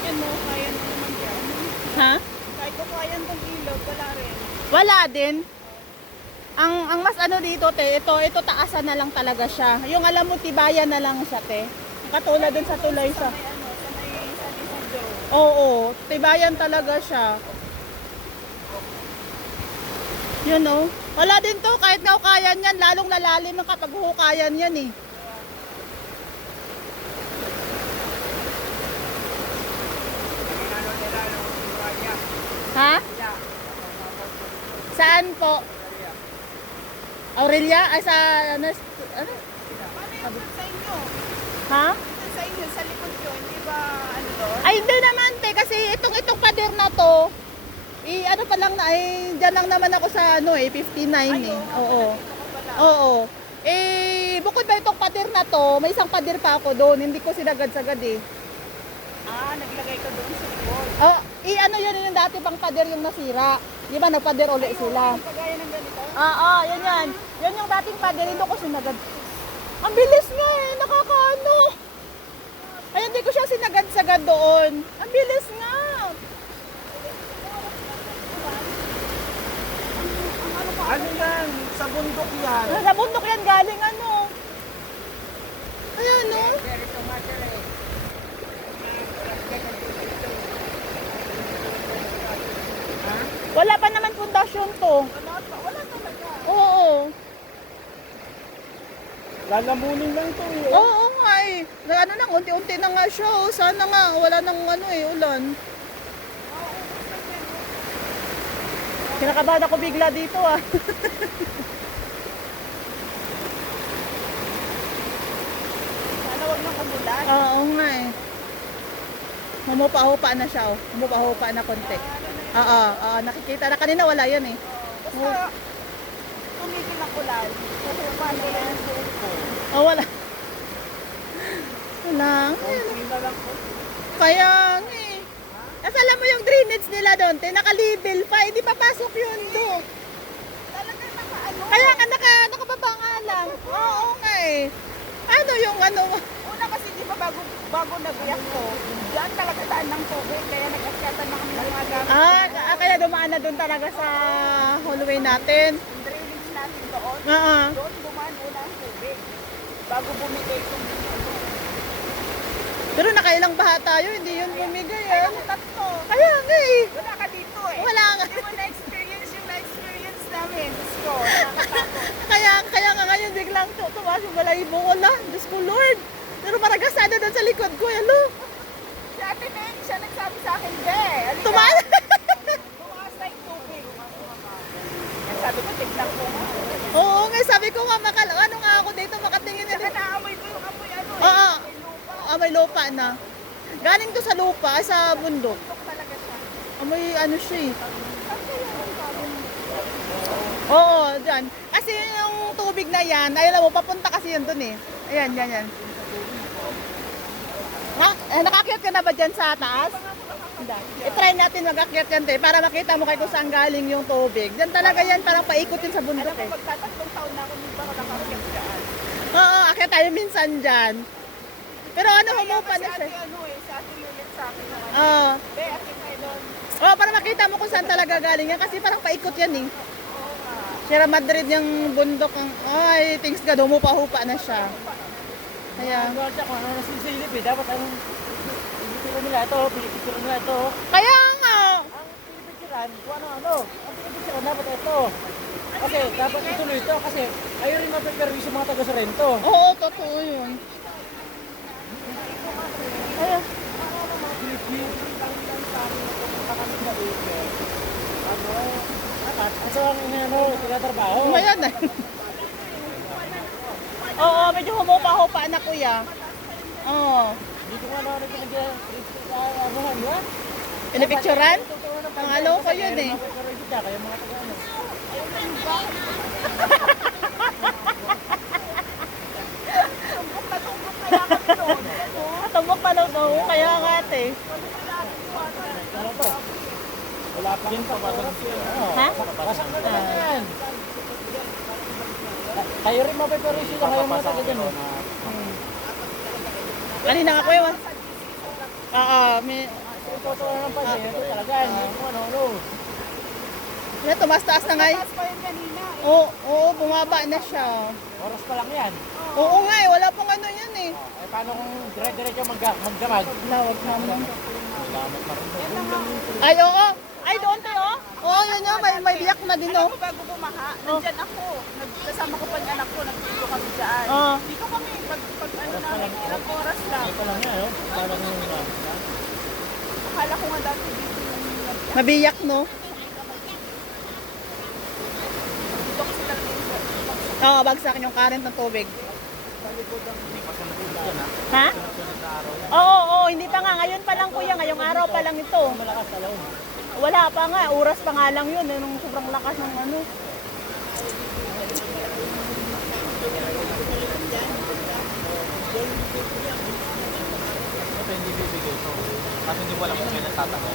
Imagine mo, kaya na naman yan. Ha? Kahit ko kaya tong ilog, wala rin. Wala din. Ang mas ano dito, te, ito taasan na lang talaga siya. Yung alam mo, tibayan na lang siya, te. Katulad dun sa tulay sa... May ano, sa may San Isidro. Oo, tibayan talaga siya. Yun oh. Wala din to, kahit nga hukayan yan, lalong lalalim ang kapag hukayan yan eh. Ha? Saan po? Aurelia? Ay sa ano? Paano yung sa inyo? Ha? Yung sa inyo, sa likod yun, hindi ba ano doon? Ay hindi naman te, kasi itong pader na to, ano pa lang na, dyan lang naman ako sa ano 59 eh. Oo. Oo. Bukod ba itong pader na to, may isang pader pa ako doon, hindi ko sinagad-sagad eh. Ah, naglagay ka doon sa likod. Oh, ano yun yung dati pang pader yung nasira. Di ba nagpader ulit sila? Yung kagaya ng ganito? Yun yan. Yun yung dating pader, hindi ko sinagad. Ang bilis nga eh, nakakaano. Kaya hindi ko siya sinagad-sagad doon. Ang bilis nga. Ano yan? Sa bundok yan. Sa bundok yan galing ano. Ayan no. Wala pa naman pundasyon to. Wala talaga. Oo. Lalamunin lang to eh. Oo nga eh. Ano na, unti-unti na nga siya. Oh. Sana nga, wala nang ano eh, ulan. Kinakabahan ako bigla dito ah. Sana wag nang umulan. Oo nga eh. Humupa-hupa na siya oh. Humupa-hupa na konti. Oo, nakikita na. Kanina wala yan eh. Basta, tumigil ang ulan. Kasi paano yan yung suko? Oh, wala. Wala. Konti na lang po. Kaya nga eh. Kasi alam mo yung drainage nila doon, naka-label pa, hindi papasok yun doon. Talaga naka-ano. Kaya nga nakababa nga lang. Oo nga eh. Ano yung ano? Una kasi di ba bago nag-react ko, diyan talaga daan ng tubig. Kaya nag-akyatan na kami ng mga gamit. Kaya dumaan na doon talaga sa hallway natin. Yung drainage natin doon, Oo. doon dumaan una ang tubig. Bago bumigay itong ano. Pero nakailang baha tayo, hindi yun bumigay Ay, eh. ako tatlo. Kaya nga eh. Wala ka dito eh. Wala nga. Hindi mo na-experience yung na-experience namin. Diyos ko, nakakatakot. Kaya nga ngayon biglang tumaas yung balahibo ko na. Diyos ko Lord. Pero maragasada doon sa likod ko. Hello. Si Ate Neng, siya nagsabi sa akin, Be, alika. Tumaas. Tumaas na yung tubig. Sabi ko, tignan ko nga. Oo nga, sabi ko nga, ano nga ako dito, makatingin na Saka dito. naamoy ko yung amoy ano eh. Oo. May lupa. May lupa na. Galing to sa lupa, sa bundok. Tok talaga siya. May ano siya eh. Saan kaya ang sabi mo? Oo, dyan. Kasi yung tubig na yan, ay alam mo, papunta kasi yun dun eh. Ayan, yan. Nakakyat ka na ba dyan sa taas? Hindi. I-try natin mag-akyat yan, te, para makita mo kayo kung saan galing yung tubig. Diyan talaga yan, parang paikot yun sa bundok Alam mo, eh. magtatatlong taon na ako nung baka nakakit dyan. Oo, akyat tayo minsan dyan. Pero ano, humupa Si na siya. ate ano eh, si ate Lilith sa akin na ano. Oo. Be, ate tayo doon. Oh, para makita mo kung saan talaga galing yan. Kasi parang paikot yan eh. Oo nga. Sierra Madrid yung bundok. Ay, things God, humupa-hupa na siya. Kaya, Ang ganda ko, ano nasisilip eh. Dapat ang pinipicturan nila ito, pinipicturan nila ito. kaya nga. Ang pinipicturan, kung ano. Ang pinipicturan dapat ito. Kasi dapat ituloy ito kasi ayaw rin mapiperwisyo mga taga Sorrento. Oo, totoo yun. Ayun. At sa ano, tinatrabaho. Ngayon eh. Oo, medyo humupa-hupa na kuya. Oo. Hindi ko nga ano pinag-anuhan yan. Pinipicturan? Pangalo ko yun eh. Kaya mga taga-ano. Tumbok pa daw daw, kaya nga ate. Ano to? Wala pa rin pa. Ha? Yan. Kayo rin mapiperwisyo na kayo mga taga-ano. Kanina nga kuya. Oo, magtutuwa ng pansin, ito talaga, hindi mo ano. Yan, tumaas-taas na nga. Taas pa yun kanina. Oo, bumaba na siya. Oras pa lang yan. Oo nga eh, wala pang ano yan eh. Eh, paano kung dire-diretso magdamag? Lawag naman. Salamat pa rin. Ay, oo. Ay, doon tayo. Oo, yun yun. May biyak na din, Alam oh. mo, bago bumaha, nandyan ako. Kasama ko pa yung anak ko, nagtito kami dyan. Oo. Dito kami, pag ano namin, ilang oras lang. Ito lang yan, oh. Paano kung Akala ko nga dati dito yung nagbiyak. Mabiyak, no? Dito kasi talaga yung Oo, bagsak yung current ng tubig. Ha? Oo, hindi pa nga. Ngayon pa lang, kuya. Ngayong araw pa lang ito. malakas talaw? Wala pa nga. Oras pa nga lang yun. Nung sobrang lakas ng ano. Ito hindi bibigay ito. Kasi hindi mo alam kung kailan tatanggal.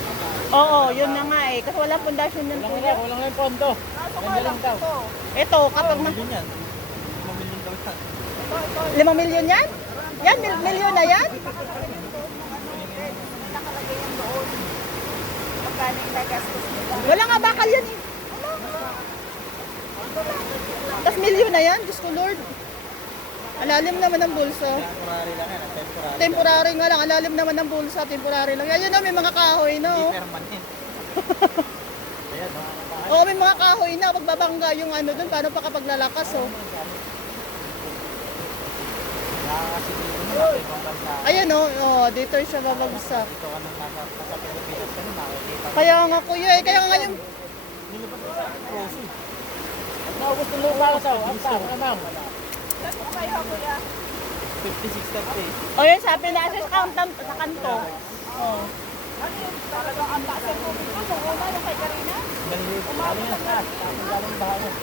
Oo, yun na nga eh. Kasi walang pundasyon yan, kuya. Walang nga yung pondo. Ganda lang daw. Ito, kapag na... Milyon yan. 5 milyon daw yan. 5 milyon yan? Yan, milyon na yan? nakalagay yung doon. Magkano yung nagastos nila. Wala nga bakal yan eh. Tapos milyon na yan, Diyos ko Lord. Alalim naman ng bulsa. Temporary lang yan. Temporary. Temporary nga lang, alalim naman ng bulsa, temporary lang. Yan na, may mga kahoy na oh. Permanent. Ayan, oh. Oo, may mga kahoy na. Pagbabangga yung ano dun, paano pa kapag lalakas oh. Nakakasiguro na natin ibang bansa. Ayan oh, dito siya babagsak. Dito ka nang nasa Pilipinas ka na makikita. Kaya nga kuya eh, kaya nga ngayon. Nilipat ko sa Rosie. Naubos ng lupa ko sa Antar. Anong? Saan po kayo, kuya? 56 O yun, sabi na sa accountant sa kanto. Oh. Ano yun? Talagang ang taas ng tubig ko. Nung una, yung kay Karina. Galing yan sa tapos galing bahay.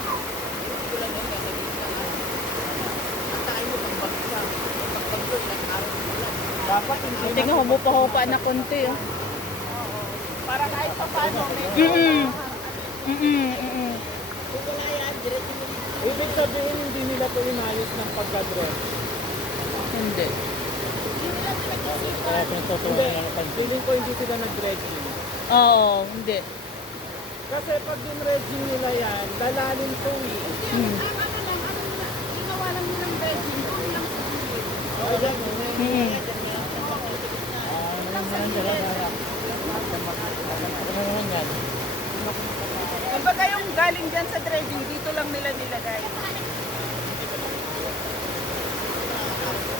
Dapat hindi Tingnan, humupa-hupa na konti oh. Para kahit pa paano, medyo Ibig sabihin hindi nila ito inayos ng pagka-dress. Hindi. Kaya pinatutuwa nila ng pansin. Feeling ko hindi sila nag-dredging. Oo, hindi. Kasi pag din-dredging nila yan, lalalim ito eh. ginawa lang nilang dredging. Doon lang sa gilid. Oh, yan. Ano naman yan? Kumbaga yung galing dyan sa dredging, dito lang nila nilagay.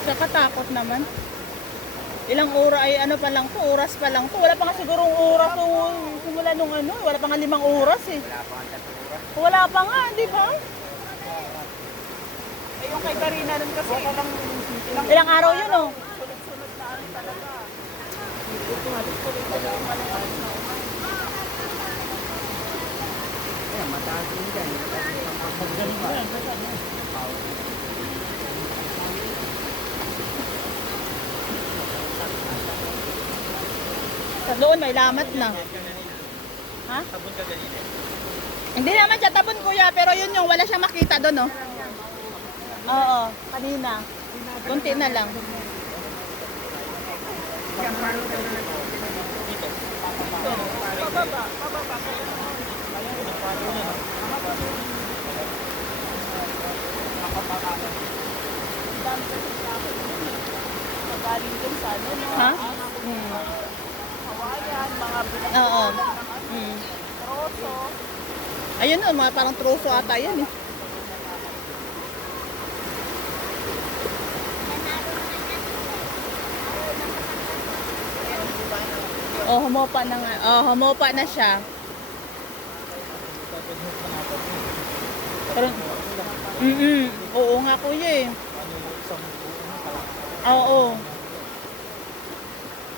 Nakatakot naman. Ilang oras ay ano pa lang to, oras pa lang to. Wala pa nga sigurong oras nung simula nung ano, wala pa nga 5 oras eh. Wala pa nga, di ba? Eh yung kay Karina nun kasi Ilang araw yun oh. sunod-sunod na ano talaga. Sa doon may lamat na. Ha? Sabon ka ganito. Hindi naman siya tabon kuya, pero yun yung wala siyang makita doon oh. Oo, kanina. Kunti na lang. Pababa. Dami kasi traffic dun eh. Magaling dun sa ano, no? Ha? Hawayan, mga Oo. pinagkukulang ng ano, Mm. troso. Ayun oh, mga parang troso ata yan eh. Oh, humopa na nga. Oh, humopa na siya. Pero, oo nga kuya eh. Oo.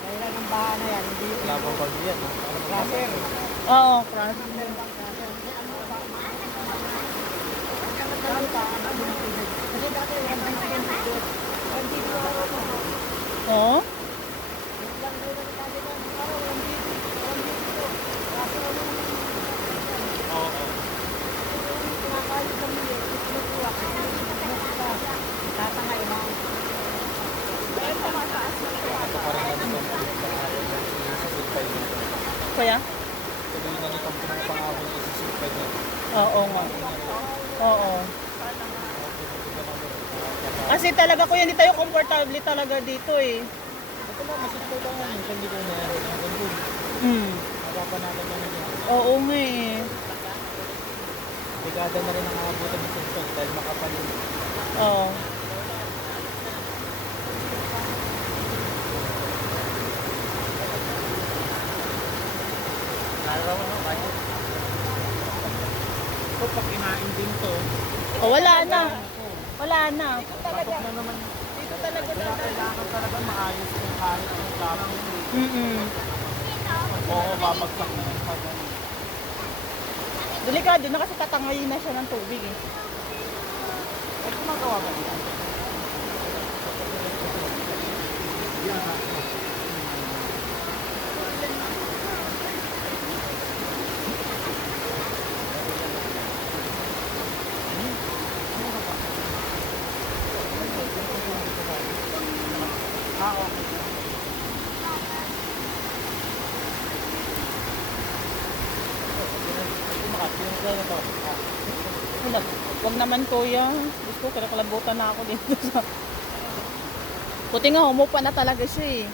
Kaya ng baha na yan, hindi yung labang pag yan. Laser. Oo, crush. Kasi dati yung Oo? Kuya? Sabihin na nitong pinapangawin sa sisipad niya. Oo nga. Oo. Kasi talaga kuya, hindi tayo komportable talaga dito eh. Ito lang, masipag lang yan. Minsan hindi ko na yan. Ang ganun. Hmm. Napapanatan na niya. Oo nga eh. Dekada na rin ang abutan ng sensor dahil makapal yun. Oo. Nararamdaman mo kayo? Ito, pag kinain din to, Oh, wala na. Wala na. tapos na naman. Dito talaga Kailangan talaga maayos kung kahit ang klaro. Oo, babagsak na yung pag Delikado na kasi tatangayin na siya ng tubig eh. Ay, gumagawa ba nila? Ah, okay. Wala. Wag naman kuya. Gusto ko, kalabutan na ako dito sa... Puti nga, humupa na talaga siya eh.